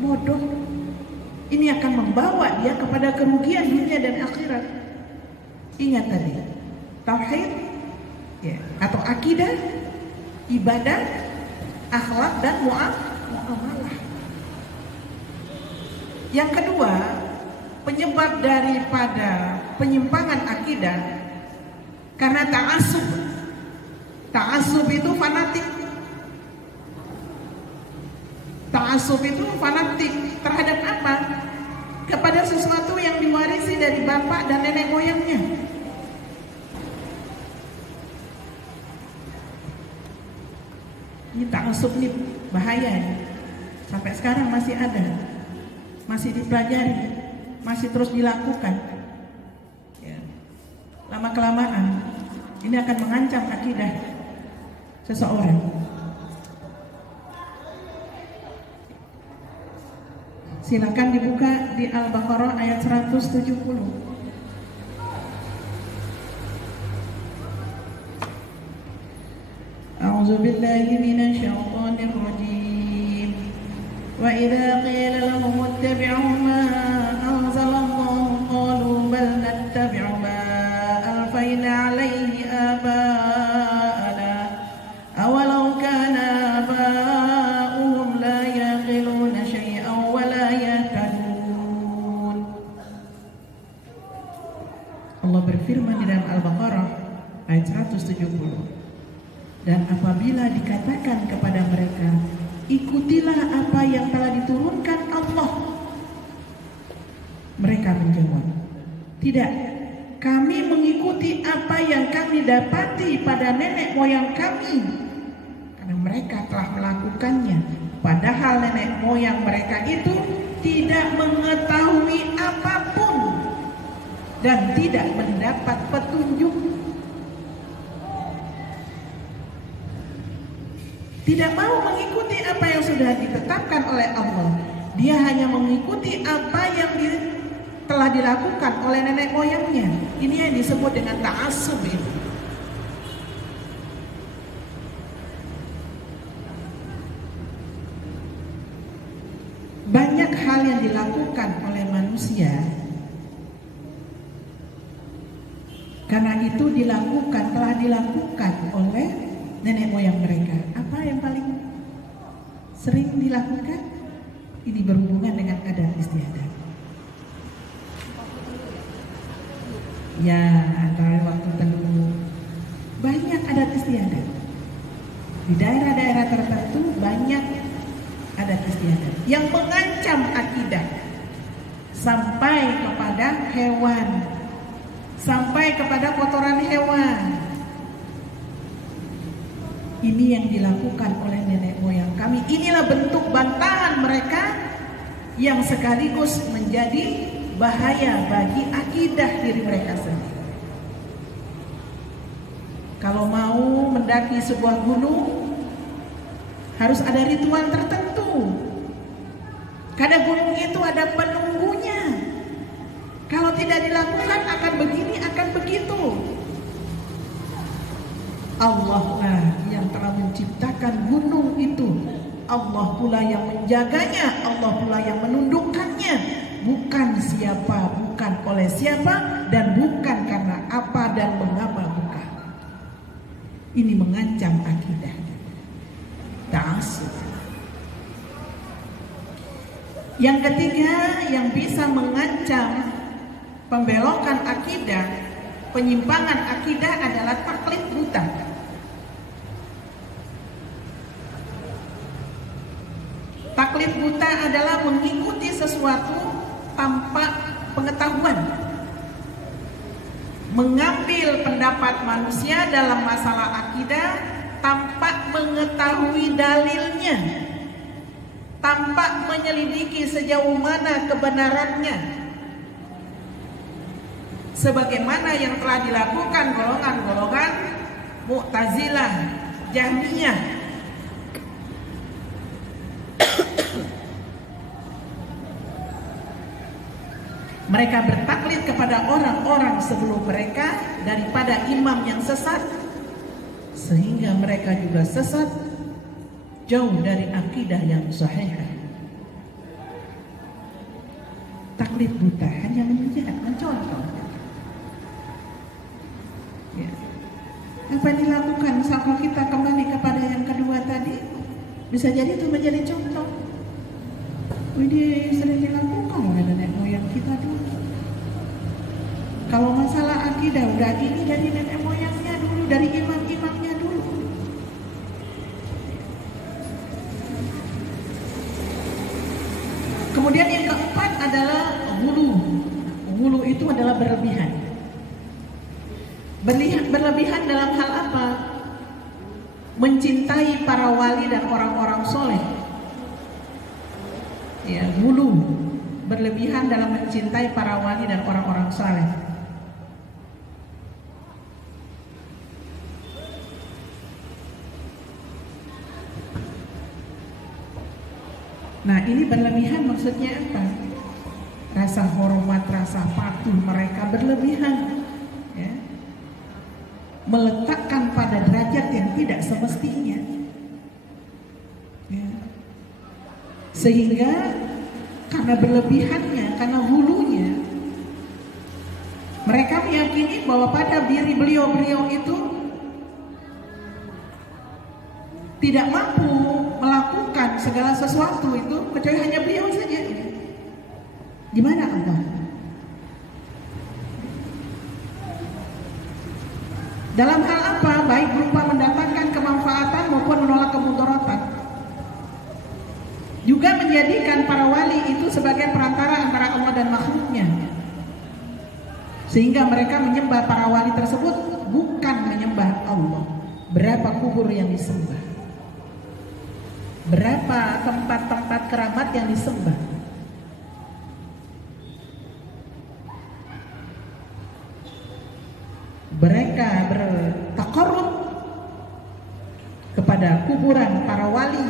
bodoh. Ini akan membawa dia kepada kerugian dunia dan akhirat. Ingat tadi, tauhid ya, atau akidah, ibadah, akhlak dan muamalah. Yang kedua, penyebab daripada penyimpangan akidah karena ta'assub. Ta'assub itu fanatik. Ta'assub itu fanatik terhadap apa? Kepada sesuatu yang diwarisi dari bapak dan nenek moyangnya. Ini ta'assub nih bahaya. Sampai sekarang masih ada, masih dipelajari, masih terus dilakukan. Ya. Lama kelamaan ini akan mengancam akidah seseorang. Silakan dibuka di Al-Baqarah ayat 170. A'udzu billahi minasy syaithanir rajim. Wa idza qila lahum ittabi'u ma anzalallahu qalu bal nattabi'u ma alfayna 'alaihi aba'ana awalau kana aba'uhum la yaqiluna syai'an wa la yahtadun. Allah berfirman di dalam Al-Baqarah ayat 170. Dan apabila dikatakan kepada mereka, ikutilah apa yang telah diturunkan Allah, mereka menjawab, tidak, kami mengikuti apa yang kami dapati pada nenek moyang kami, karena mereka telah melakukannya, padahal nenek moyang mereka itu tidak mengetahui apapun dan tidak mendapat petunjuk. Tidak mau mengikuti apa yang sudah ditetapkan oleh Allah. Dia hanya mengikuti apa yang telah dilakukan oleh nenek moyangnya. Ini yang disebut dengan ta'assub itu. Banyak hal yang dilakukan oleh manusia, karena itu telah dilakukan oleh nenek moyang mereka. Apa yang paling sering dilakukan? Ini berhubungan dengan adat istiadat. Ya, antara waktu teduh. Banyak adat istiadat. Di daerah-daerah tertentu banyak adat istiadat yang mengancam akidah sampai kepada hewan, sampai kepada kotoran hewan. Ini yang dilakukan oleh nenek moyang kami. Inilah bentuk bantahan mereka yang sekaligus menjadi bahaya bagi akidah diri mereka sendiri. Kalau mau mendaki sebuah gunung, harus ada ritual tertentu. Karena gunung itu ada penunggunya. Kalau tidak dilakukan akan begini, akan begitu. Allah lah yang telah menciptakan gunung itu. Allah pula yang menjaganya, Allah pula yang menundukkannya. Bukan siapa, bukan oleh siapa, dan bukan karena apa dan mengapa, bukan. Ini mengancam akidah. Ta'assub. Yang ketiga yang bisa mengancam pembelokan akidah, penyimpangan akidah adalah taklid buta. Taklid buta adalah mengikuti sesuatu tanpa pengetahuan. Mengambil pendapat manusia dalam masalah akidah tanpa mengetahui dalilnya, tanpa menyelidiki sejauh mana kebenarannya. Sebagaimana yang telah dilakukan golongan-golongan Mu'tazilah, Jahmiyah. Mereka bertaklid kepada orang-orang sebelum mereka daripada imam yang sesat, sehingga mereka juga sesat, jauh dari akidah yang sahih. taklid buta, hanya mencontoh. Ya. Apa yang dilakukan? Misal kalau kita kembali kepada yang kedua tadi, bisa jadi itu menjadi contoh. Ini sering dilakukan oleh nenek moyang kita dulu. Kalau masalah akidah, udah ini dari nenek moyangnya dulu, dari imam-imamnya dulu. Kemudian yang keempat adalah hulu. Hulu itu adalah berlebihan. Berlebihan dalam hal apa? Mencintai para wali dan orang-orang soleh. Ya, hulu. Berlebihan dalam mencintai para wali dan orang-orang soleh. Nah, ini berlebihan maksudnya apa? Rasa hormat, rasa patuh mereka berlebihan, ya. Meletakkan pada derajat yang tidak semestinya, ya. Sehingga karena berlebihannya, karena hulunya, mereka meyakini bahwa pada diri beliau-beliau itu tidak mampu melakukan segala sesuatu itu kecuali hanya beliau saja. Gimana Allah? Dalam hal apa? Baik berupa mendatangkan kemanfaatan maupun menolak kemudaratan. Juga menjadikan para wali itu sebagai perantara antara Allah dan makhluknya. Sehingga mereka menyembah para wali tersebut bukan menyembah Allah. Berapa kubur yang disembah? Berapa tempat-tempat keramat yang disembah? Mereka bertakarrub kepada kuburan para wali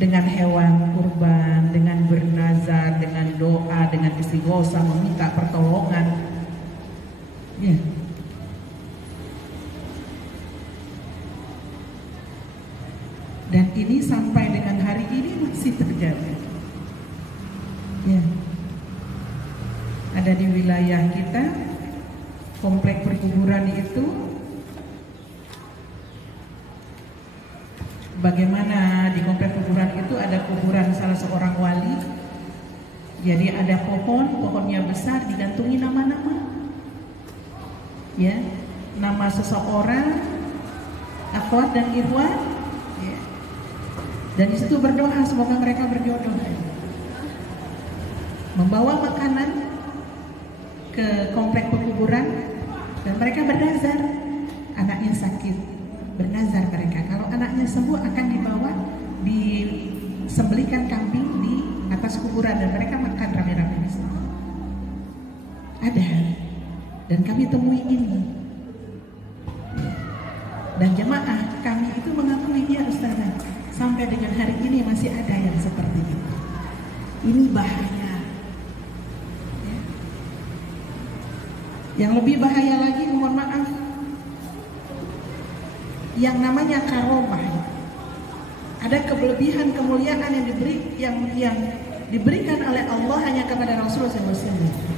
dengan hewan kurban, dengan bernazar, dengan doa, dengan istighosa, meminta pertolongan. Ya. Dan ini sampai dengan hari ini masih terjadi. Ya. Ada di wilayah kita, komplek perkuburan itu, bagaimana di komplek kuburan itu ada kuburan salah seorang wali. Jadi ada pohonnya besar, digantungi nama-nama. Ya, nama seseorang, akhwat dan ikhwan. Dan di situ berdoa semoga mereka berjodoh. Membawa makanan ke komplek perkuburan dan mereka bernazar. Anaknya sakit, bernazar mereka. Kalau anaknya sembuh akan dibawa, disembelihkan kambing di atas kuburan dan mereka makan rame-rame di situ. Ada. Dan kami temui ini. Dan jemaah kami itu mengakui, ya Ustazah, sampai dengan hari ini masih ada yang seperti itu. Ini bahaya. Ya. Yang lebih bahaya lagi, mohon maaf, yang namanya karomah. Ada kelebihan kemuliaan yang diberikan oleh Allah hanya kepada Rasulullah SAW.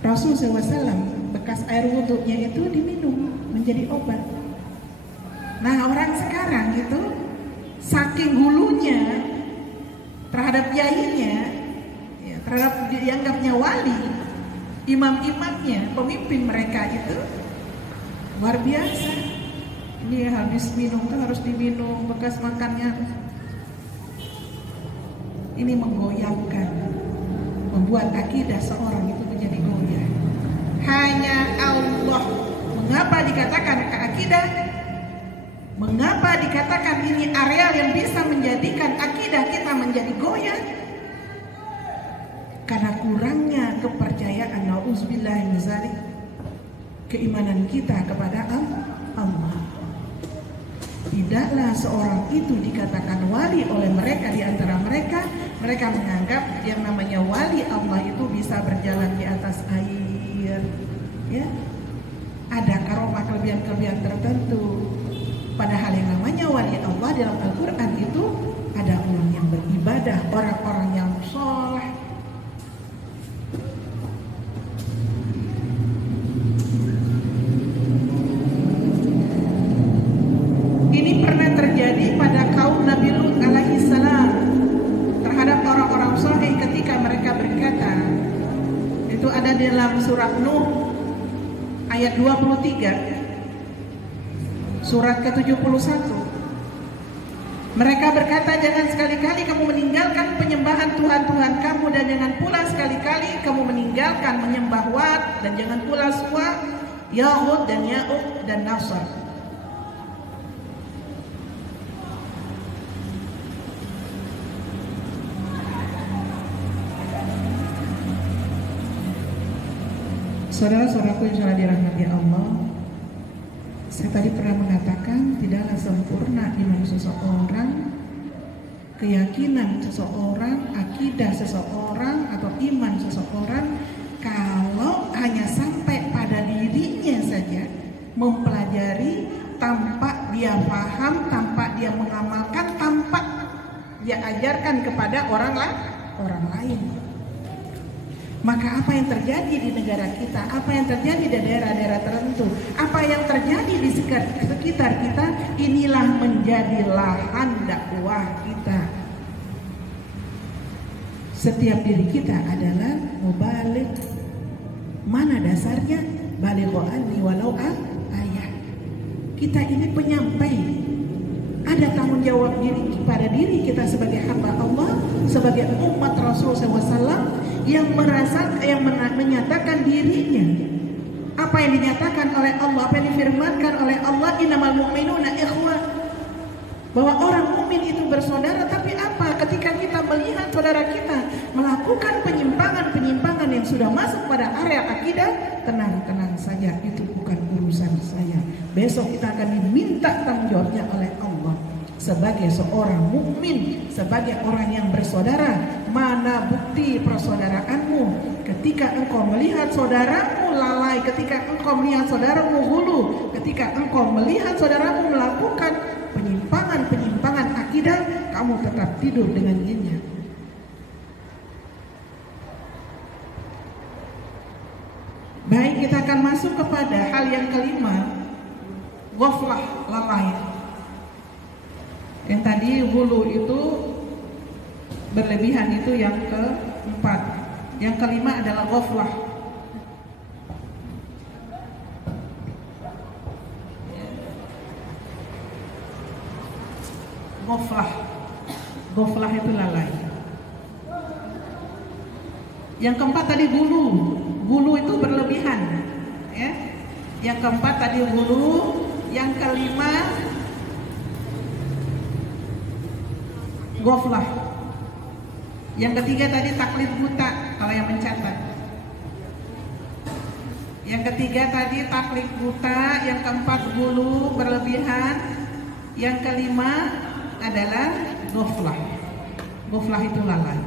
Rasulullah SAW bekas air wudhunya itu diminum menjadi obat. Nah, orang sekarang itu saking hulunya terhadap kiainya, ya, terhadap dianggapnya wali, imam-imamnya, pemimpin mereka itu luar biasa. Ini habis minum tuh harus diminum, bekas makannya. Ini menggoyangkan, membuat akidah seorang itu menjadi goyah. Hanya Allah. Mengapa dikatakan akidah? Mengapa dikatakan ini areal yang bisa menjadikan akidah kita menjadi goyah? Karena kurangnya kepercayaan, na'udzubillah min dzalik, keimanan kita kepada Allah. Tidaklah seorang itu dikatakan wali oleh mereka di antara mereka. Mereka menganggap yang namanya wali Allah itu bisa berjalan di atas air, ya. Ada karomah, kelebihan-kelebihan tertentu. Padahal yang namanya wali Allah dalam Al-Quran itu di dalam surat Nuh ayat 23, surat ke-71. Mereka berkata, jangan sekali-kali kamu meninggalkan penyembahan Tuhan-Tuhan kamu, dan jangan pula sekali-kali kamu meninggalkan menyembah Wat, dan jangan pula Suwa, Yahud dan Ya'uq dan Nasr. Saudara-saudaraku yang telah dirahmati Allah, saya tadi pernah mengatakan tidaklah sempurna iman seseorang, keyakinan seseorang, akidah seseorang atau iman seseorang kalau hanya sampai pada dirinya saja mempelajari tanpa dia paham, tanpa dia mengamalkan, tanpa dia ajarkan kepada orang lain. Maka apa yang terjadi di negara kita, apa yang terjadi di daerah-daerah tertentu, apa yang terjadi di sekitar kita, inilah menjadi lahan dakwah kita. Setiap diri kita adalah mubalik. Mana dasarnya? Balighu anni walau ayat. Kita ini penyampai. Ada tanggung jawab pada diri kita sebagai hamba Allah, sebagai umat Rasul SAW yang menyatakan dirinya. Apa yang dinyatakan oleh Allah, apa yang difirmankan oleh Allah, innamal mu'minuna ikhwah, bahwa orang mukmin itu bersaudara. Tapi apa ketika kita melihat saudara kita melakukan penyimpangan yang sudah masuk pada area akidah, tenang saja, itu bukan urusan saya. Besok kita akan diminta tanggung jawabnya oleh Allah. Sebagai seorang mukmin, sebagai orang yang bersaudara, mana bukti persaudaraanmu? Ketika engkau melihat saudaramu lalai, ketika engkau melihat saudaramu hulu, ketika engkau melihat saudaramu melakukan penyimpangan akidah, kamu tetap tidur dengan nyenyak. Baik, kita akan masuk kepada hal yang kelima, ghaflah, lalai. Yang tadi hulu itu berlebihan, itu yang keempat. Yang kelima adalah ghaflah. Ghaflah itu lalai. Yang keempat tadi bulu itu berlebihan, ya. Yang keempat tadi bulu, yang kelima ghaflah. Yang ketiga tadi taklid buta, kalau yang mencatat. Yang ketiga tadi taklid buta, yang keempat bulu berlebihan, yang kelima adalah ghaflah. Ghaflah itu lalai.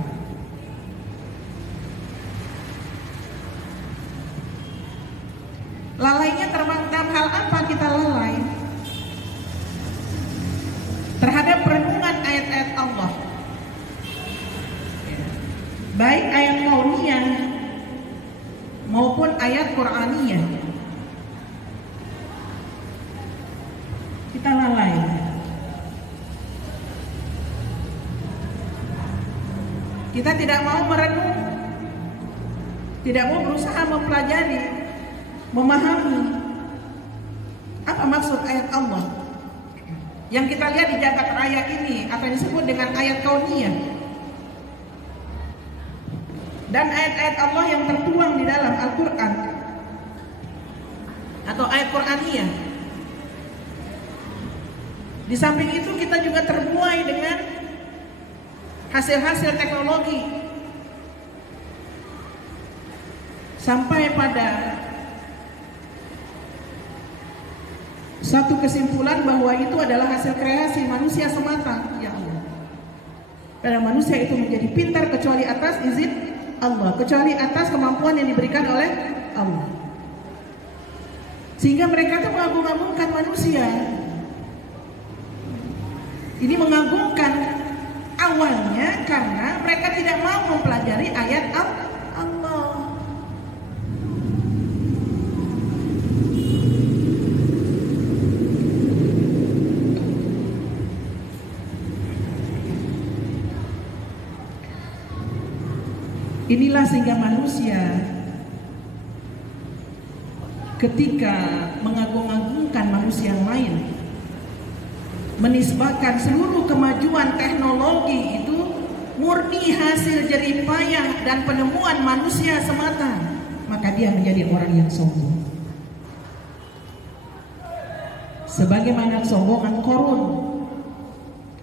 Lalainya dalam hal apa kita lalai? Terhadap perenungan ayat-ayat Allah, baik ayat kauniyah maupun ayat Qur'aniyah, kita lalai. Kita tidak mau merenung, tidak mau berusaha mempelajari, memahami apa maksud ayat Allah yang kita lihat di jagat raya ini, apa yang disebut dengan ayat kauniyah, dan ayat-ayat Allah yang tertuang di dalam Al-Quran atau ayat Qur'aniyah. Di samping itu kita juga terbuai dengan hasil-hasil teknologi, sampai pada satu kesimpulan bahwa itu adalah hasil kreasi manusia semata, ya Allah. Karena manusia itu menjadi pintar kecuali atas izin Allah, kecuali atas kemampuan yang diberikan oleh Allah. Sehingga mereka itu mengagung-agungkan manusia. Ini mengagungkan awalnya karena mereka tidak mau mempelajari ayat Allah. Inilah sehingga manusia ketika mengagung-agungkan manusia lain, menisbahkan seluruh kemajuan teknologi itu murni hasil jerih payah dan penemuan manusia semata, maka dia menjadi orang yang sombong. Sebagaimana kesombongan Qarun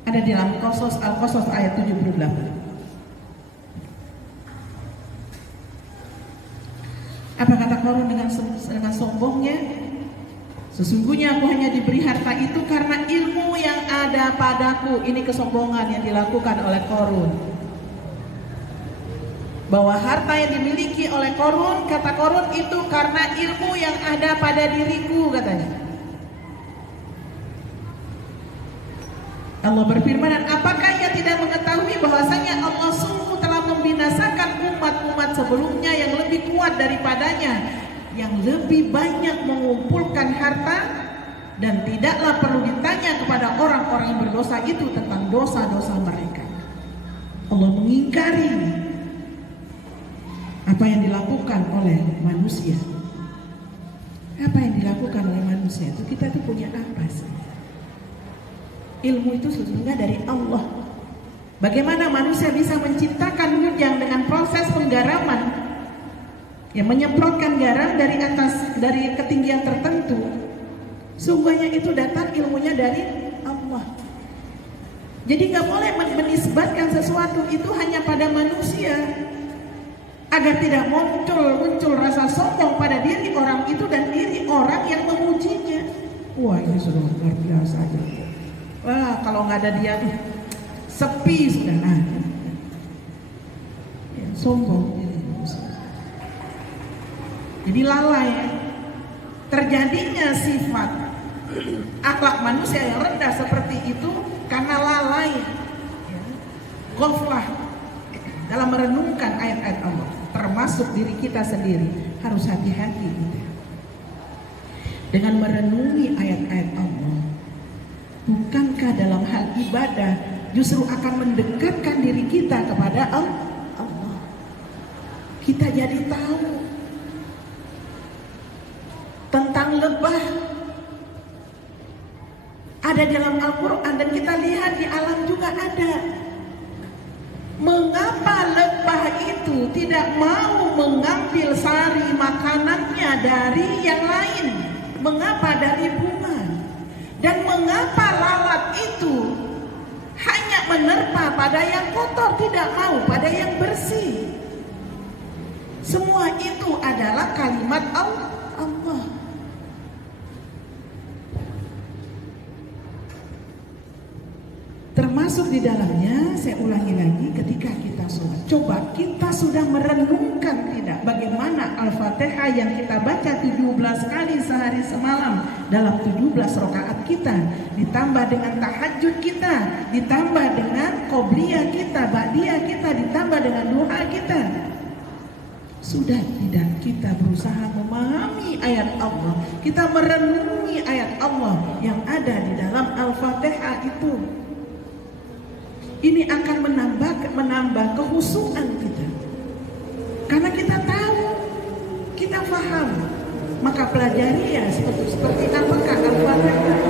ada di dalam Al-Qasas ayat 78. Apa kata Qarun dengan sombongnya? Sesungguhnya aku hanya diberi harta itu karena ilmu yang ada padaku. Ini kesombongan yang dilakukan oleh Qarun. Bahwa harta yang dimiliki oleh Qarun, kata Qarun, itu karena ilmu yang ada pada diriku, katanya. Allah berfirman, apakah ia tidak mengetahui bahwasanya Allah sungguh telah membinasakan umat-umat sebelumnya yang lebih kuat daripadanya, yang lebih banyak mengumpulkan harta, dan tidaklah perlu ditanya kepada orang-orang yang berdosa itu tentang dosa-dosa mereka. Allah mengingkari apa yang dilakukan oleh manusia. Apa yang dilakukan oleh manusia itu, kita tuh punya apa sih? Ilmu itu sesungguhnya dari Allah. Bagaimana manusia bisa menciptakan hujan dengan proses penggaraman, yang menyemprotkan garam dari ketinggian tertentu? Sungguhnya itu datang ilmunya dari Allah. Jadi nggak boleh menisbatkan sesuatu itu hanya pada manusia, agar tidak muncul rasa sombong pada diri orang itu dan diri orang yang memujinya. Wah, ini sudah luar biasa aja. Wah, kalau nggak ada dia sepi sudah. Nah, ya, sombong. Jadi lalai. Terjadinya sifat akhlak manusia yang rendah seperti itu karena lalai, ya, ghaflah dalam merenungkan ayat-ayat Allah. Termasuk diri kita sendiri harus hati-hati gitu. Dengan merenungi ayat-ayat Allah, bukankah dalam hal ibadah justru akan mendekatkan diri kita kepada Allah? Kita jadi tahu tentang lebah ada dalam Al-Quran, dan kita lihat di alam juga ada. Mengapa lebah itu tidak mau mengambil sari makanannya dari yang lain? Mengapa dari bunga? Dan mengapa lalat itu hanya menerpa pada yang kotor, tidak mau pada yang bersih? Semua itu adalah kalimat Allah. Termasuk di dalamnya, saya ulangi lagi, ketika kita sholat, coba kita sudah merenungkan tidak bagaimana Al-Fatihah yang kita baca 17 kali sehari semalam dalam 17 rakaat kita, ditambah dengan tahajud kita, ditambah dengan qobliyah kita, ba'diyah kita, ditambah dengan doa kita. Sudah tidak kita berusaha memahami ayat Allah, kita merenungi ayat Allah yang ada di dalam Al-Fatihah itu? Ini akan menambah kehusuan kita. Karena kita tahu, kita paham, maka pelajari ya seperti apakah Al-Fatihah.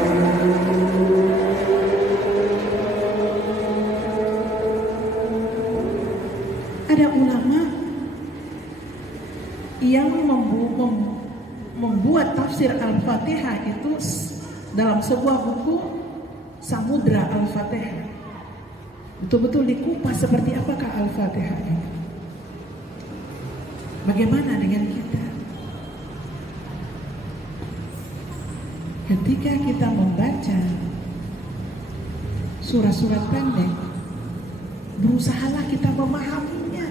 Ada ulama yang membuat tafsir Al-Fatihah itu dalam sebuah buku Samudra Al-Fatihah. Betul-betul dikupas seperti apakah Al-Fatihah ini. Bagaimana dengan kita? Ketika kita membaca surat-surat pendek, berusahalah kita memahaminya,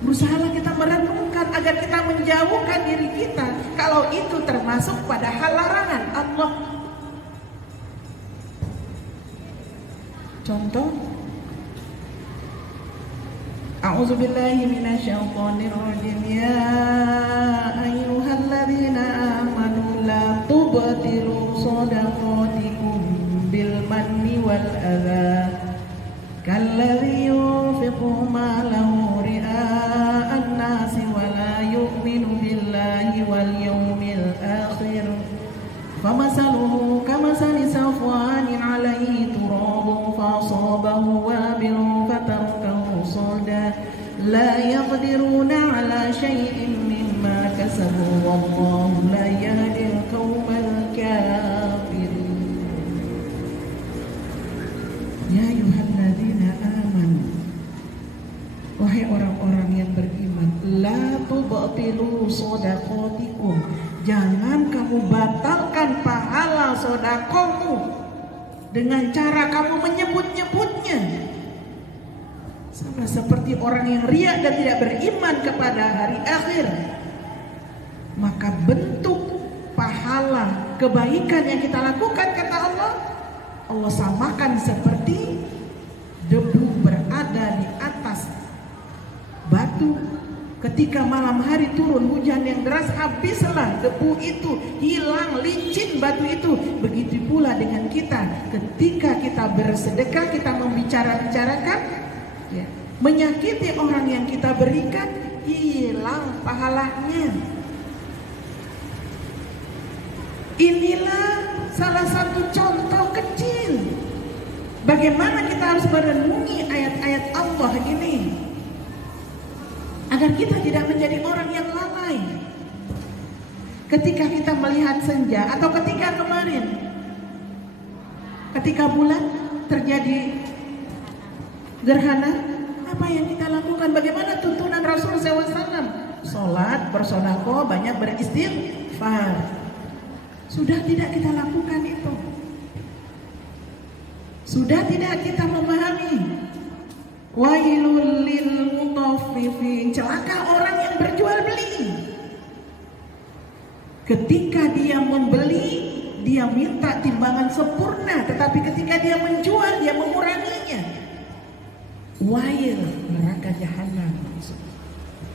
berusahalah kita merenungkan agar kita menjauhkan diri kita kalau itu termasuk pada hal larangan Allah. Contoh, A'udzubillahi minasyaitonir rajim. Ya ayyuhalladzina amanu la tubtilu shadaqatikum bil manni wal adza kalladzi yunfiqu malahu ri'a'an nasi wa la yu'minu billahi wal yawmil akhir tahsabu wallahu la yahdil qaumal kafirin. Ya ayyuhalladzina amanu, wahai orang-orang yang beriman, la tubtilu shadaqatikum, jangan kamu batalkan pahala sedekahmu dengan cara kamu menyebut-nyebutnya. Sama seperti orang yang riya dan tidak beriman kepada hari akhir. Maka bentuk pahala kebaikan yang kita lakukan, kata Allah, Allah samakan seperti debu berada di atas batu. Ketika malam hari turun hujan yang deras, habislah debu itu, hilang licin batu itu. Begitu pula dengan kita, ketika kita bersedekah, kita membicarakan, ya, menyakiti orang yang kita berikan, hilang pahalanya. Inilah salah satu contoh kecil bagaimana kita harus merenungi ayat-ayat Allah ini, agar kita tidak menjadi orang yang lalai ketika kita melihat senja, atau ketika kemarin ketika bulan terjadi gerhana, apa yang kita lakukan? Bagaimana tuntunan Rasul SAW? Sholat, bersedekah, banyak beristighfar. Sudah tidak kita lakukan itu? Sudah tidak kita memahami? Wailul lil mutaffifin, celaka orang yang berjual beli. Ketika dia membeli, dia minta timbangan sempurna, tetapi ketika dia menjual, dia menguranginya. Wail, neraka jahanam.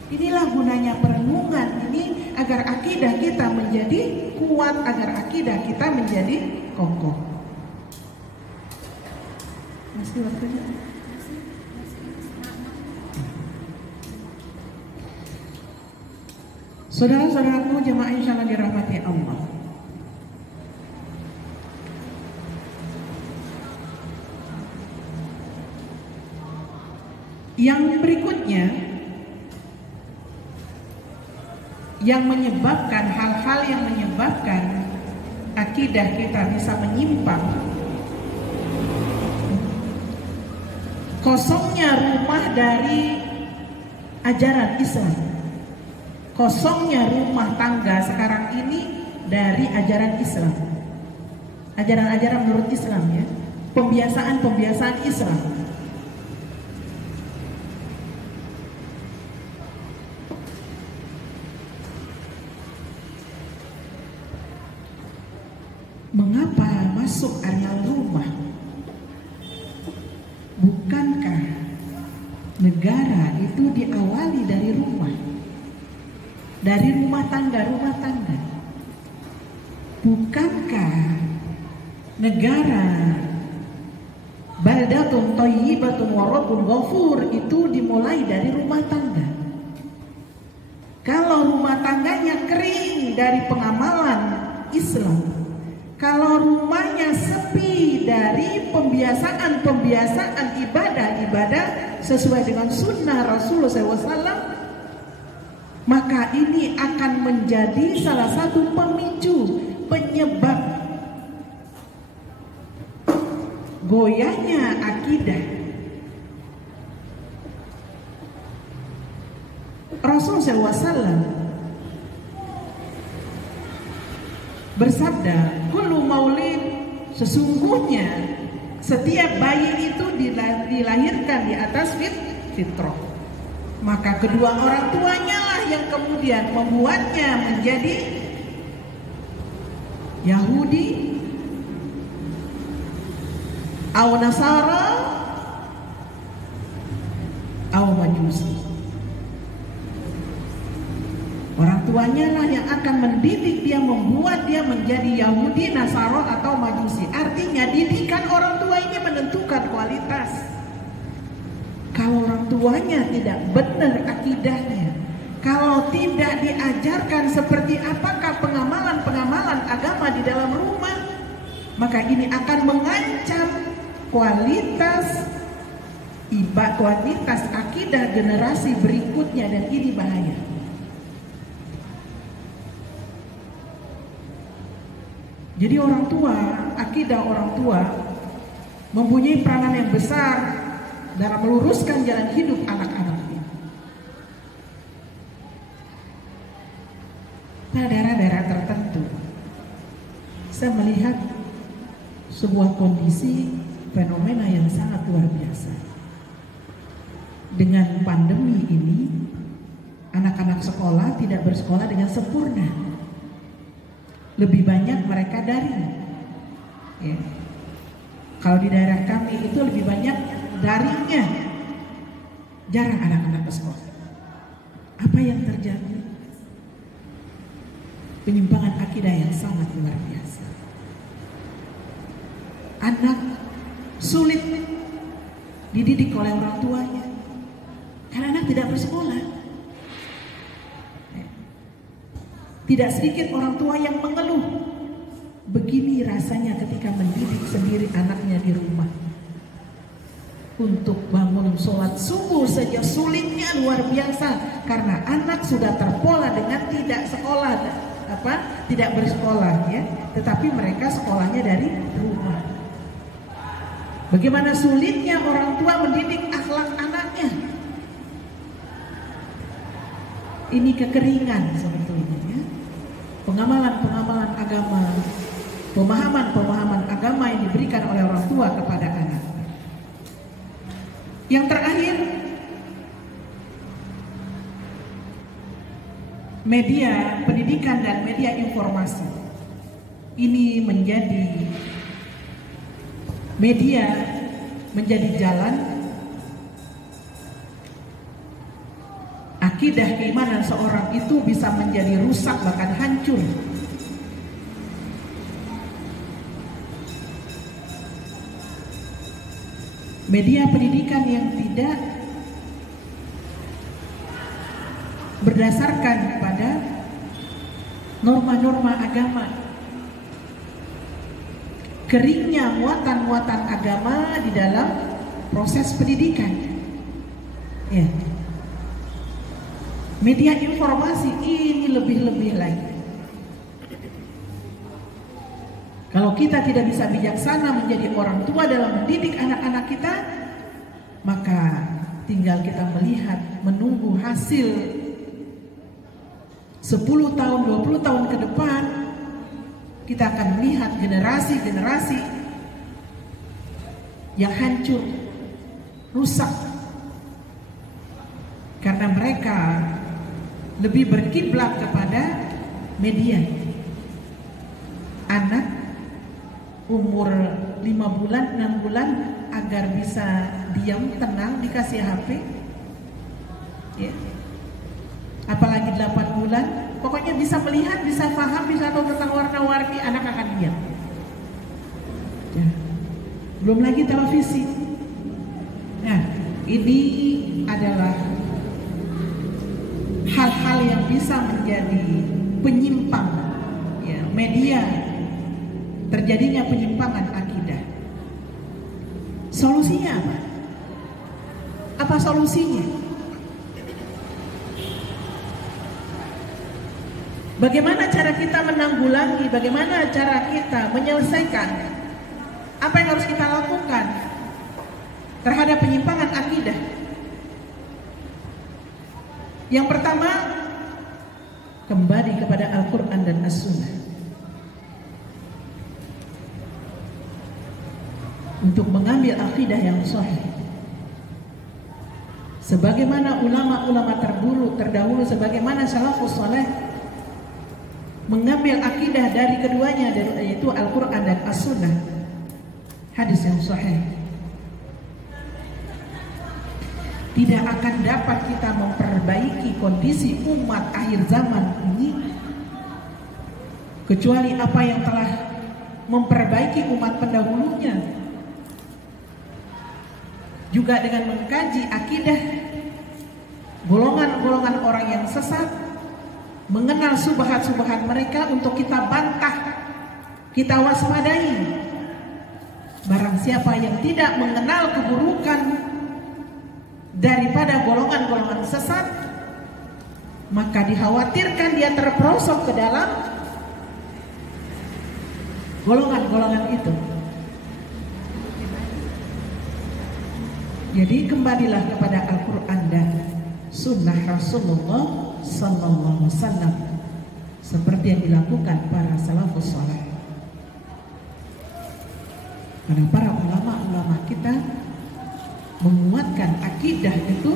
Inilah gunanya perenungan ini, agar akidah kita menjadi kuat, agar akidah kita menjadi kokoh. Masih waktunya? Saudara-saudaraku jemaah insyaallah dirahmati Allah. Yang berikutnya, yang menyebabkan hal-hal yang menyebabkan akidah kita bisa menyimpang, kosongnya rumah dari ajaran Islam, kosongnya rumah tangga sekarang ini dari ajaran Islam, ajaran-ajaran menurut Islam, ya, pembiasaan-pembiasaan Islam. Mengapa masuk areal rumah? Bukankah negara itu diawali dari rumah? Dari rumah tangga. Bukankah negara baldatun thayyibatun wa rabbun ghafur itu dimulai dari rumah tangga? Kalau rumah tangganya kering dari pengamalan Islam, kalau rumahnya sepi dari pembiasaan ibadah sesuai dengan sunnah Rasulullah SAW, maka ini akan menjadi salah satu pemicu, penyebab goyahnya akidah. Rasulullah SAW bersabda, kullu maulid, sesungguhnya setiap bayi itu dilahirkan di atas fitrah. Maka kedua orang tuanya lah yang kemudian membuatnya menjadi Yahudi atau Nasara atau Majusi. Orang tuanya lah yang akan mendidik dia, membuat dia menjadi Yahudi, Nasara atau Majusi. Artinya didikan orang tua ini menentukan kualitas. Kalau orang tuanya tidak benar akidahnya, kalau tidak diajarkan seperti apakah pengamalan agama di dalam rumah, maka ini akan mengancam kualitas akidah generasi berikutnya, dan ini bahaya. Jadi orang tua, akidah orang tua mempunyai peranan yang besar dalam meluruskan jalan hidup anak-anaknya. Pada daerah-daerah tertentu, saya melihat sebuah kondisi fenomena yang sangat luar biasa. Dengan pandemi ini, anak-anak sekolah tidak bersekolah dengan sempurna. Lebih banyak mereka daring. Ya. Kalau di daerah kami itu lebih banyak daringnya, jarang anak-anak bersekolah. Apa yang terjadi? Penyimpangan akidah yang sangat luar biasa. Anak sulit dididik oleh orang tuanya karena anak tidak bersekolah. Tidak sedikit orang tua yang mengeluh, begini rasanya ketika mendidik sendiri anaknya di rumah. Untuk bangun sholat subuh saja sulitnya luar biasa karena anak sudah terpola dengan tidak sekolah, tidak bersekolah, ya. Tetapi mereka sekolahnya dari rumah. Bagaimana sulitnya orang tua mendidik akhlak anaknya. Ini kekeringan sebetulnya, ya. Pengamalan agama, pemahaman agama yang diberikan oleh orang tua kepada anak. Yang terakhir, media pendidikan dan media informasi. Ini menjadi jalan akidah keimanan seorang itu bisa menjadi rusak bahkan hancur. Media pendidikan yang tidak berdasarkan pada norma-norma agama, keringnya muatan-muatan agama di dalam proses pendidikan. Ya. Media informasi ini lebih-lebih lagi. Kalau kita tidak bisa bijaksana menjadi orang tua dalam mendidik anak-anak kita, maka tinggal kita melihat, menunggu hasil 10 tahun, 20 tahun ke depan, kita akan melihat generasi-generasi yang hancur, rusak, karena mereka lebih berkiblat kepada media. Anak umur 5 bulan, 6 bulan agar bisa diam, tenang, dikasih HP, ya. Apalagi 8 bulan, pokoknya bisa melihat, bisa paham, bisa tahu tentang warna-warni, anak akan diam, ya. Belum lagi televisi. Nah, ini adalah hal-hal yang bisa menjadi penyimpang, ya, media terjadinya penyimpangan akidah. Solusinya apa? Apa solusinya? Bagaimana cara kita menanggulangi? Bagaimana cara kita menyelesaikan? Apa yang harus kita lakukan terhadap penyimpangan akidah? Yang pertama, kembali kepada Al-Quran dan As-Sunnah untuk mengambil akidah yang sahih. Sebagaimana ulama-ulama terdahulu, sebagaimana salafus saleh mengambil akidah dari keduanya, yaitu Al-Quran dan As-Sunnah, hadis yang sahih. Tidak akan dapat kita memperbaiki kondisi umat akhir zaman ini kecuali apa yang telah memperbaiki umat pendahulunya, juga dengan mengkaji akidah golongan-golongan orang yang sesat, mengenal subhat-subhat mereka untuk kita bantah, kita waspadai. Barang siapa yang tidak mengenal keburukan daripada golongan-golongan sesat, maka dikhawatirkan dia terperosok ke dalam golongan-golongan itu. Jadi kembalilah kepada Al-Quran dan Sunnah Rasulullah Sallallahu Alaihi Wasallam seperti yang dilakukan para salafus saleh. Karena para ulama-ulama kita menguatkan akidah itu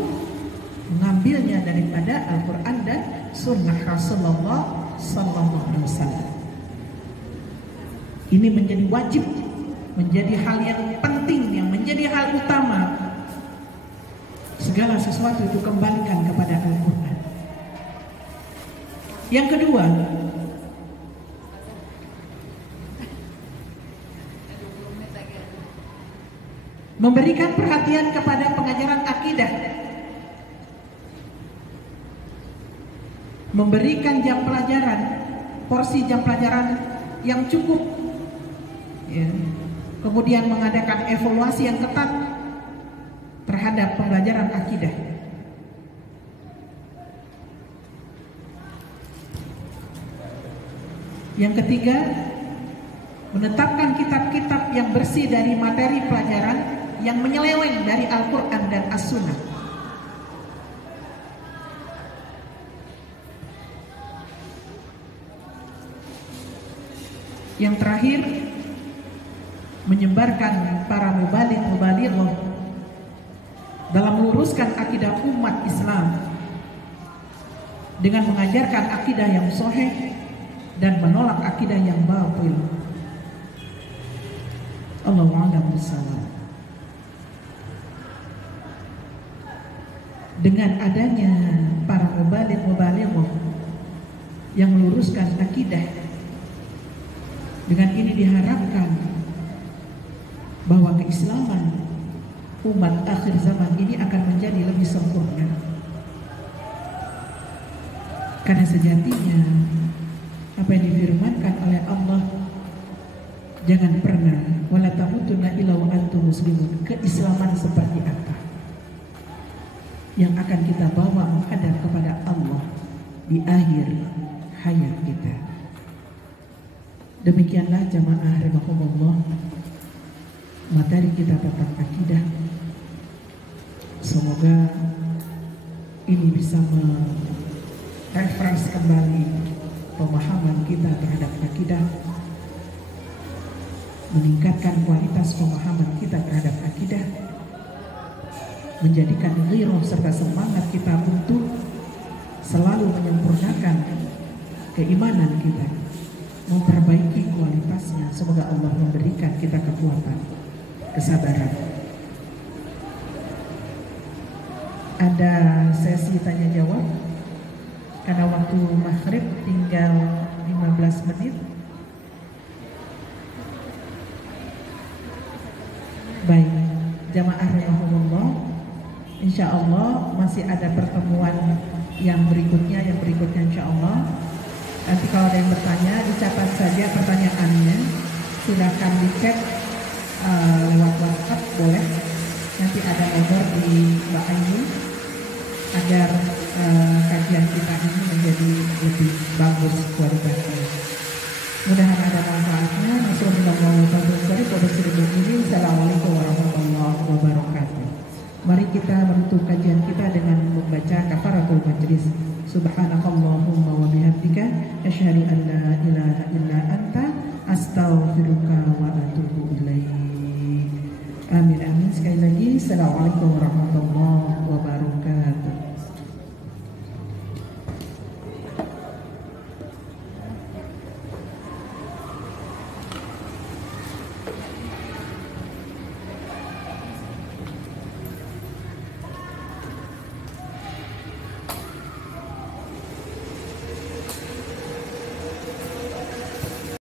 mengambilnya daripada Al-Quran dan Sunnah Rasulullah Sallallahu Alaihi Wasallam. Ini menjadi wajib, menjadi hal yang penting, yang menjadi hal utama. Segala sesuatu itu kembalikan kepada Al-Quran. Yang kedua, memberikan perhatian kepada pengajaran akidah, memberikan jam pelajaran, porsi jam pelajaran yang cukup, ya. Kemudian mengadakan evaluasi yang ketat terhadap pembelajaran akidah. Yang ketiga, menetapkan kitab-kitab yang bersih dari materi pelajaran yang menyeleweng dari Al-Quran dan As-Sunnah. Yang terakhir, menyebarkan para mubaligh-mubalighah dalam meluruskan akidah umat Islam dengan mengajarkan akidah yang sahih dan menolak akidah yang batil. Allahu a'lam bishawab. Dengan adanya para mubaligh-mubalighah yang meluruskan akidah, dengan ini diharapkan bahwa keislaman umat akhir zaman ini akan menjadi lebih sempurna. Karena sejatinya apa yang difirmankan oleh Allah, jangan pernah wala tamutunna illa wa antum muslimun. Keislaman seperti apa yang akan kita bawa menghadap kepada Allah di akhir hayat kita. Demikianlah jamaah rahimakumullah materi kita tentang akidah. Semoga ini bisa merefresh kembali pemahaman kita terhadap akidah, meningkatkan kualitas pemahaman kita terhadap akidah, menjadikan ghirah serta semangat kita untuk selalu menyempurnakan keimanan kita, memperbaiki kualitasnya. Semoga Allah memberikan kita kekuatan, kesabaran. Ada sesi tanya jawab karena waktu maghrib tinggal 15 menit. Baik, jamaah rahimahullah, insya Allah masih ada pertemuan yang berikutnya insya Allah. Nanti kalau ada yang bertanya, dicatat saja pertanyaannya, silakan dicek lewat WhatsApp boleh. Nanti ada nomor di Mbak Ayu agar kajian kita ini menjadi lebih bagus kualitasnya. Mudah-mudahan ada manfaatnya. Assalamualaikum warahmatullahi wabarakatuh. Mari kita menutup kajian kita dengan membaca kafaratul majlis. Subhanakallahumma wa bihamdika asyhadu an la ilaha illa anta astaghfiruka wa atubu ilaik. Amin amin. Sekali lagi, assalamualaikum warahmatullahi wabarakatuh.